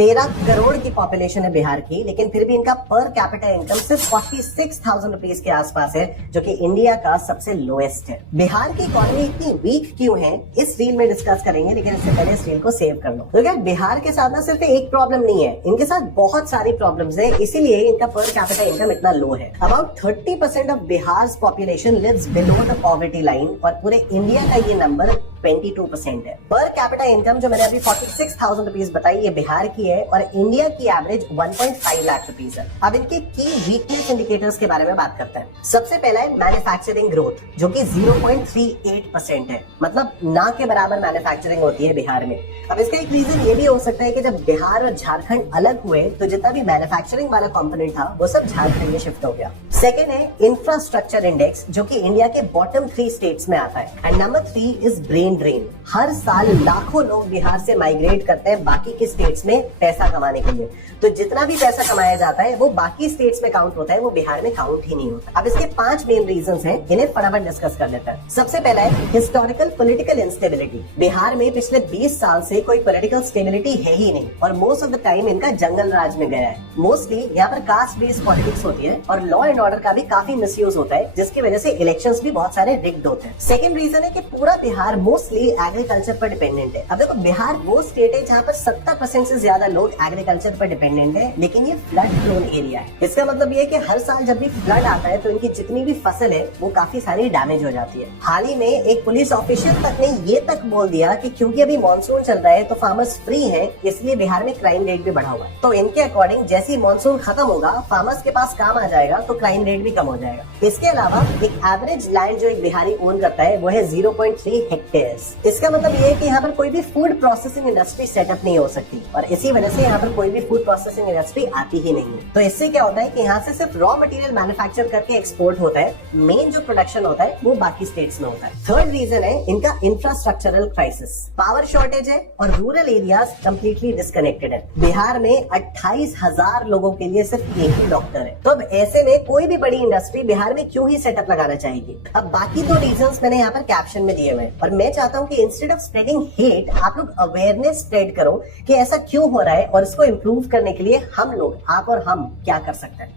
13 करोड़ की पॉपुलेशन है बिहार की, लेकिन फिर भी इनका पर कैपिटा इनकम सिर्फ 46,000 रुपीज के आसपास है, जो कि इंडिया का सबसे लोएस्ट है। बिहार की इकोनॉमी इतनी वीक क्यों है, इस रील में डिस्कस करेंगे, लेकिन इससे पहले इस रील को सेव कर लो। तो क्या बिहार के साथ ना सिर्फ एक प्रॉब्लम नहीं है, इनके साथ बहुत सारी प्रॉब्लम्स है, इसीलिए इनका पर कैपिटा इनकम इतना लो है। About 30% of Bihar population lives below the poverty line, और पूरे इंडिया का ये नंबर 22% है। पर कैपिटा इनकम जो मैंने अभी 46,000 रुपीज बताई, ये बिहार की है, और इंडिया की एवरेज 1.5 लाख रुपीज है। अब इनके की वीकनेस इंडिकेटर्स के बारे में बात करते हैं। सबसे पहला है मैन्युफैक्चरिंग ग्रोथ, जो कि 0.38% है, मतलब ना के बराबर मैन्युफैक्चरिंग होती है बिहार में। अब इसका एक रीजन ये भी हो सकता है कि जब बिहार और झारखंड अलग हुए तो जितना भी मैन्युफैक्चरिंग वाला कंपोनेंट था वो सब झारखंड में शिफ्ट हो गया। सेकेंड है इंफ्रास्ट्रक्चर इंडेक्स, जो कि इंडिया के बॉटम 3 स्टेट्स में आता है। And number 3 is brain drain. हर साल लाखों लोग बिहार से माइग्रेट करते हैं बाकी के स्टेट्स में पैसा कमाने के लिए, तो जितना भी पैसा कमाया जाता है वो बाकी स्टेट्स में काउंट होता है, वो बिहार में काउंट ही नहीं होता। अब इसके 5 मेन रीजंस हैं, इन्हें फटाफट डिस्कस कर लेते हैं। सबसे पहला है हिस्टोरिकल पॉलिटिकल इंस्टेबिलिटी। बिहार में पिछले 20 साल से कोई पॉलिटिकल स्टेबिलिटी है ही नहीं, और मोस्ट ऑफ द टाइम इनका जंगल राज में गया है। मोस्टली यहाँ पर कास्ट बेस्ड पॉलिटिक्स होती है, और लॉ एंड ऑर्डर का भी काफी मिसयूज होता है, जिसकी वजह से इलेक्शंस भी बहुत सारे रिग्ड होते हैं। सेकंड रीजन है कि पूरा बिहार मोस्टली एग्रीकल्चर पर डिपेंडेंट है। अब देखो, बिहार वो स्टेट है जहाँ पर 70% से ज्यादा लोग एग्रीकल्चर पर डिपेंडेंट है, लेकिन ये फ्लड प्रोन एरिया है। इसका मतलब ये है कि हर साल जब भी फ्लड आता है तो इनकी जितनी भी फसल है वो काफी सारी डैमेज हो जाती है। हाल ही में एक पुलिस ऑफिशियल तक ने ये तक बोल दिया कि क्योंकि अभी मानसून चल रहा है तो फार्मर्स फ्री हैं, इसलिए बिहार में क्राइम रेट भी बढ़ा हुआ है। तो इनके अकॉर्डिंग जैसे ही मानसून खत्म होगा, फार्मर्स के पास काम आ जाएगा तो क्राइम रेट भी कम हो जाएगा। इसके अलावा एक एवरेज लैंड जो एक बिहारी ओन करता है वो है 0.3 हेक्टेयर्स। इसका मतलब ये है कि यहाँ पर कोई भी फूड प्रोसेसिंग इंडस्ट्री सेटअप नहीं हो सकती, और इसी वजह से यहाँ पर कोई भी फूड प्रोसेसिंग इंडस्ट्री आती ही नहीं है। तो इससे क्या होता है कि यहाँ से सिर्फ रॉ मटेरियल मैन्युफैक्चर करके एक्सपोर्ट होता है, मेन जो प्रोडक्शन होता है वो बाकी स्टेट्स में होता है। थर्ड रीजन है इनका इंफ्रास्ट्रक्चरल क्राइसिस। पावर शॉर्टेज है और रूरल एरियाज कंप्लीटली डिस्कनेक्टेड है। बिहार में 28,000 लोगों के लिए सिर्फ एक ही डॉक्टर है। तो अब ऐसे में कोई भी बड़ी इंडस्ट्री बिहार में क्यों ही सेटअप लगाना चाहेगी। अब बाकी 2 रीजंस मैंने यहाँ पर कैप्शन में दिए हुए हैं, और मैं चाहता हूँ कि इंस्टेड ऑफ स्प्रेडिंग हेट आप लोग अवेयरनेस स्प्रेड करो कि ऐसा क्यों हो रहा है, और इसको इम्प्रूव करने के लिए हम लोग, आप और हम क्या कर सकते हैं।